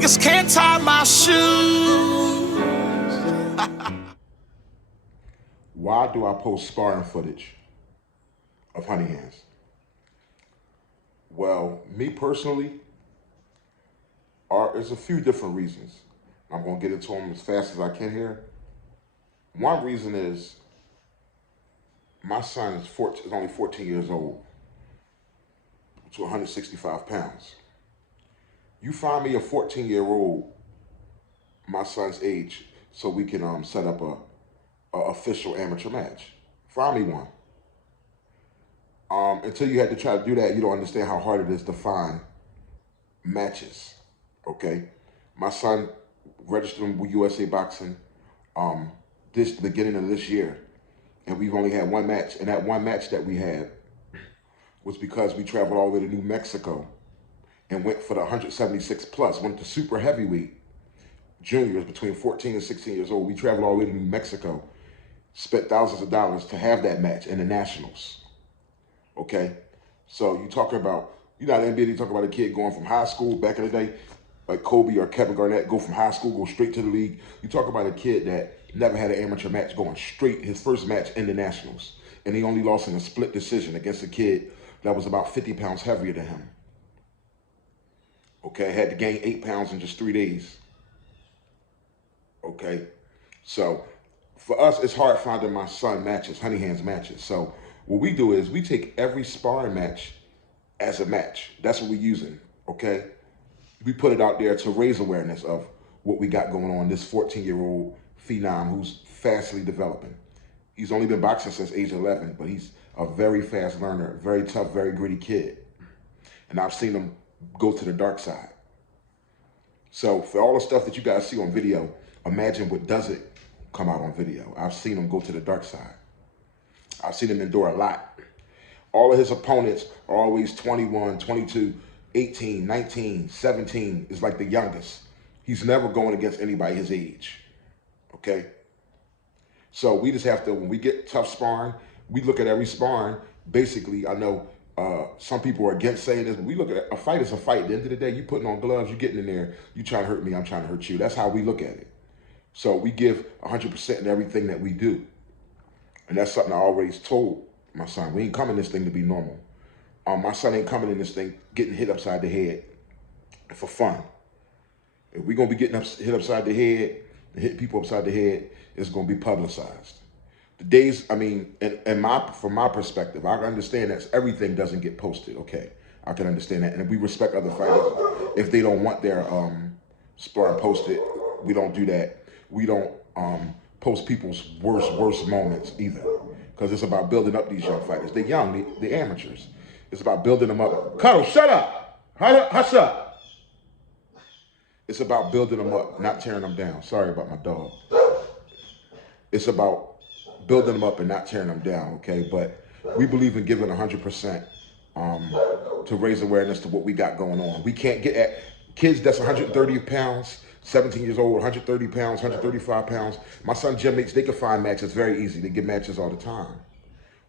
Niggas can't tie my shoes. Why do I post sparring footage of Honey Hands? Well, me personally, there's a few different reasons. I'm going to get into them as fast as I can here. One reason is my son is only 14 years old to 165 pounds. You find me a 14-year-old, my son's age, so we can set up a official amateur match. Find me one. Until you had to try to do that, you don't understand how hard it is to find matches. Okay, my son registered with USA Boxing this beginning of this year, and we've only had one match. And that one match that we had was because we traveled all the way to New Mexico and went for the 176 plus, went to super heavyweight juniors between 14 and 16 years old. We traveled all the way to New Mexico, spent thousands of dollars to have that match in the nationals. Okay, so you talking about, you know, the NBA, you talk about a kid going from high school back in the day, like Kobe or Kevin Garnett, go from high school, go straight to the league. You talk about a kid that never had an amateur match, going straight, his first match in the nationals. And he only lost in a split decision against a kid that was about 50 pounds heavier than him. Okay, had to gain 8 pounds in just 3 days. Okay, so for us, it's hard finding my son matches, Honey Hands matches. So what we do is we take every sparring match as a match. That's what we're using, okay? We put it out there to raise awareness of what we got going on, this 14-year-old phenom who's fastly developing. He's only been boxing since age 11, but he's a very fast learner, very tough, very gritty kid. And I've seen him go to the dark side. So for all the stuff that you guys see on video, imagine what doesn't come out on video. I've seen him go to the dark side. I've seen him endure a lot. All of his opponents are always 21, 22, 18, 19, 17 is like the youngest. He's never going against anybody his age, okay? So we just have to, when we get tough sparring, we look at every sparring. Basically, I know some people are against saying this, but we look at a fight as a fight. At the end of the day, you putting on gloves, you getting in there, you trying to hurt me, I'm trying to hurt you. That's how we look at it. So we give 100% in everything that we do. And that's something I always told my son. We ain't coming this thing to be normal. My son ain't coming in this thing getting hit upside the head for fun. If we're going to be getting hit upside the head, and hit people upside the head, it's going to be publicized. The days, I mean, from my perspective, I understand that everything doesn't get posted, okay? I can understand that. And we respect other fighters. If they don't want their sparring posted, we don't do that. We don't post people's worst moments either, because it's about building up these young fighters. They're young, they're amateurs. It's about building them up. Cuddle, shut up. Hush up. It's about building them up, not tearing them down. Sorry about my dog. It's about building them up and not tearing them down, okay? But we believe in giving 100% to raise awareness to what we got going on. We can't get at kids that's 130 pounds, 17 years old, 130 pounds, 135 pounds. My son gym mates, they can find matches very easy. They get matches all the time.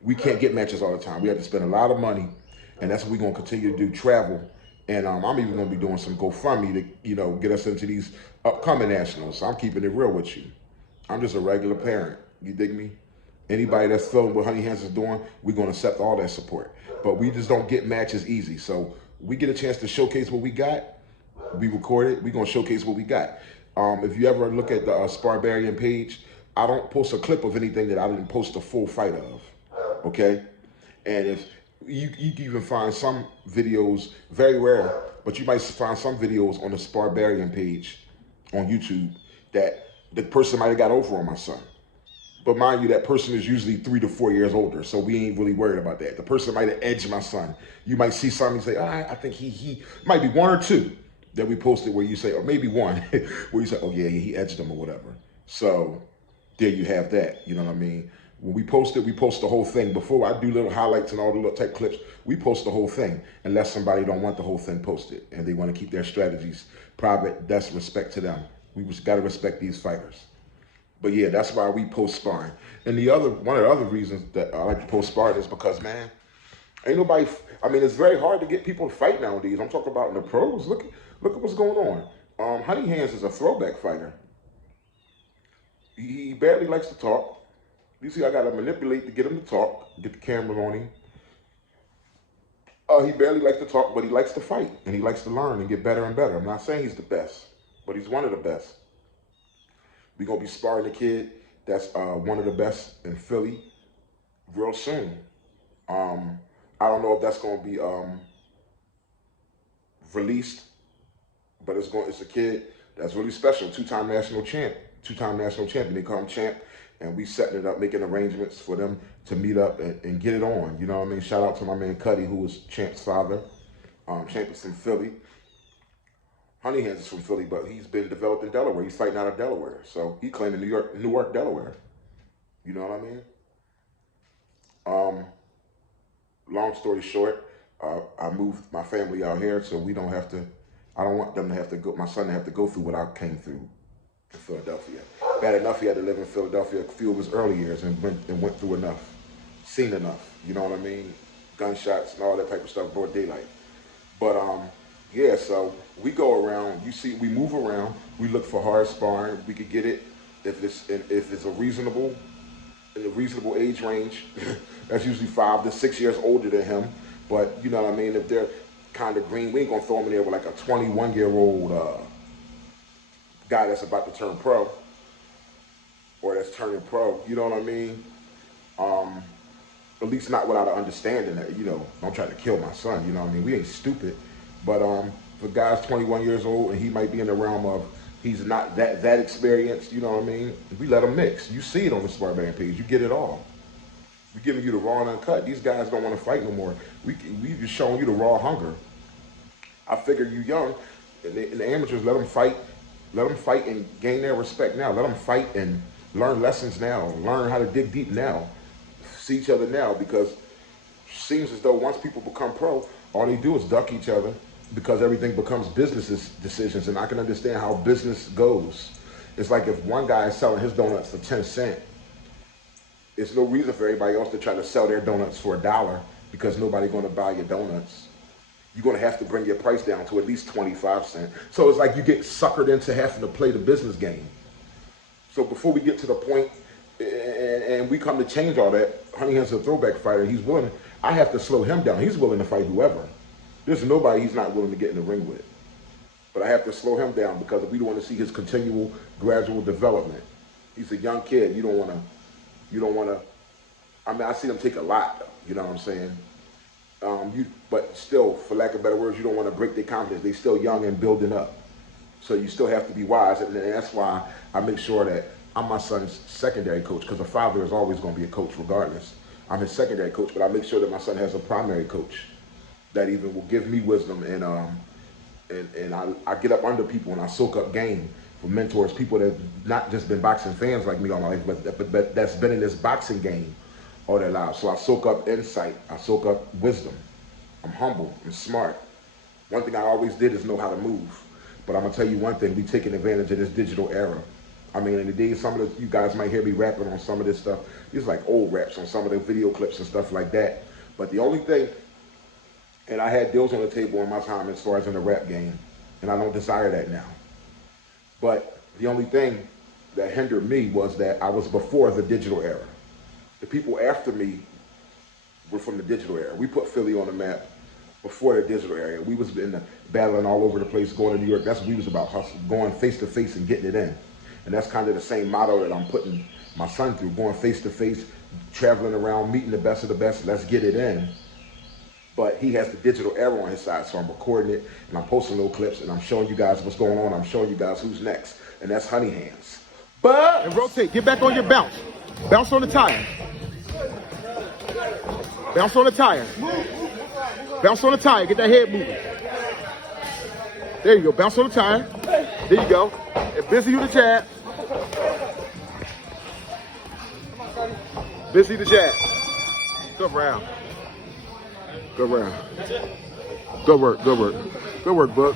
We can't get matches all the time. We have to spend a lot of money, and that's what we're going to continue to do, travel. And I'm even going to be doing some GoFundMe to, you know, get us into these upcoming nationals. So I'm keeping it real with you. I'm just a regular parent. You dig me? Anybody that's feeling what Honey Hands is doing, we're going to accept all that support. But we just don't get matches easy. So we get a chance to showcase what we got. We record it. We're going to showcase what we got. If you ever look at the Sparring page, I don't post a clip of anything that I didn't post a full fight of. Okay? And if you can even find some videos, very rare, but you might find some videos on the Sparring page on YouTube that the person might have got over on my son. But mind you, that person is usually 3 to 4 years older, so we ain't really worried about that. The person might have edged my son. You might see something and say, I think he might be 1 or 2 that we posted where you say, or maybe 1, where you say, oh yeah, he edged him or whatever. So there you have that, you know what I mean? When we post it, we post the whole thing. Before I do little highlights and all the little tech clips, we post the whole thing, unless somebody don't want the whole thing posted and they want to keep their strategies private. That's respect to them. We just got to respect these fighters. But yeah, that's why we post sparring. And one of the other reasons that I like to post sparring is because, man, ain't nobody, I mean, it's very hard to get people to fight nowadays. I'm talking about in the pros. Look at what's going Honey Hands is a throwback fighter. He barely likes to talk. You see, I got to manipulate to get him to talk, get the camera on him. He barely likes to talk, but he likes to fight, and he likes to learn and get better and better. I'm not saying he's the best, but he's one of the best. We're going to be sparring a kid that's one of the best in Philly real soon. I don't know if that's going to be released, but it's a kid that's really special. Two-time national champion. They call him Champ, and we setting it up, making arrangements for them to meet up and get it on. You know what I mean? Shout out to my man Cuddy, who was Champ's father. Champ is from Philly. Honey Hands is from Philly, but he's been developed in Delaware. He's fighting out of Delaware, so he claimed Newark, Delaware. You know what I mean? Long story short, I moved my family out here, so we don't have to. I don't want them to have to go. My son to have to go through what I came through in Philadelphia. Bad enough he had to live in Philadelphia a few of his early years and went through enough, seen enough. You know what I mean? Gunshots and all that type of stuff, broad daylight. But yeah. So we go around. You see, we move around. We look for hard sparring. We could get it if it's a reasonable age range. That's usually 5 to 6 years older than him. But you know what I mean? If they're kind of green, we ain't gonna throw them in there with like a 21-year-old guy that's about to turn pro or that's turning pro. You know what I mean? At least not without an understanding that, you know, don't try to kill my son. You know what I mean? We ain't stupid. But if a guy's 21 years old and he might be in the realm of he's not that experienced, you know what I mean? We let him mix. You see it on the Sparring page. You get it all. We're giving you the raw and uncut. These guys don't want to fight no more. We just showing you the raw hunger. I figure you young, and the amateurs, let them fight. Let them fight and gain their respect now. Let them fight and learn lessons now. Learn how to dig deep now. See each other now, because it seems as though once people become pro, all they do is duck each other because everything becomes business decisions, and I can understand how business goes. It's like if one guy is selling his donuts for 10 cents, it's no reason for everybody else to try to sell their donuts for $1 because nobody's going to buy your donuts. You're going to have to bring your price down to at least 25 cents. So it's like you get suckered into having to play the business game. So before we get to the point and we come to change all that, Honey Hands is a throwback fighter. He's willing. I have to slow him down. He's willing to fight whoever. There's nobody he's not willing to get in the ring with. But I have to slow him down because we don't want to see his continual, gradual development. He's a young kid. You don't want to, I mean, I see them take a lot, though, you know what I'm saying? But still, for lack of better words, you don't want to break their confidence. They're still young and building up. So you still have to be wise. And that's why I make sure that I'm my son's secondary coach, because a father is always going to be a coach regardless. I'm his secondary coach, but I make sure that my son has a primary coach that even will give me wisdom, and I get up under people and I soak up game from mentors, people that have not just been boxing fans like me all my life, but that's been in this boxing game all their lives. So I soak up insight, I soak up wisdom. I'm humble, I'm smart. One thing I always did is know how to move. But I'm gonna tell you one thing, we taking advantage of this digital era. I mean, in the days, some of you guys might hear me rapping on some of this stuff. These like old raps on some of the video clips and stuff like that. But the only thing, and I had deals on the table in my time as far as in the rap game, and I don't desire that now. But the only thing that hindered me was that I was before the digital era. The people after me were from the digital era. We put Philly on the map before the digital era. We was in the battling all over the place, going to New York. That's what we was about, hustling, going face to face and getting it in. And that's kind of the same motto that I'm putting my son through, going face to face, traveling around, meeting the best of the best, let's get it in. But he has the digital era on his side, so I'm recording it, and I'm posting little clips, and I'm showing you guys what's going on. I'm showing you guys who's next, and that's Honey Hands. But and rotate, get back on your bounce. Bounce on the tire. Bounce on the tire. Bounce on the tire, get that head moving. There you go, bounce on the tire. There you go. And busy you the jab. Busy the jab. Good round. Good round. Good work, good work. Good work, bud.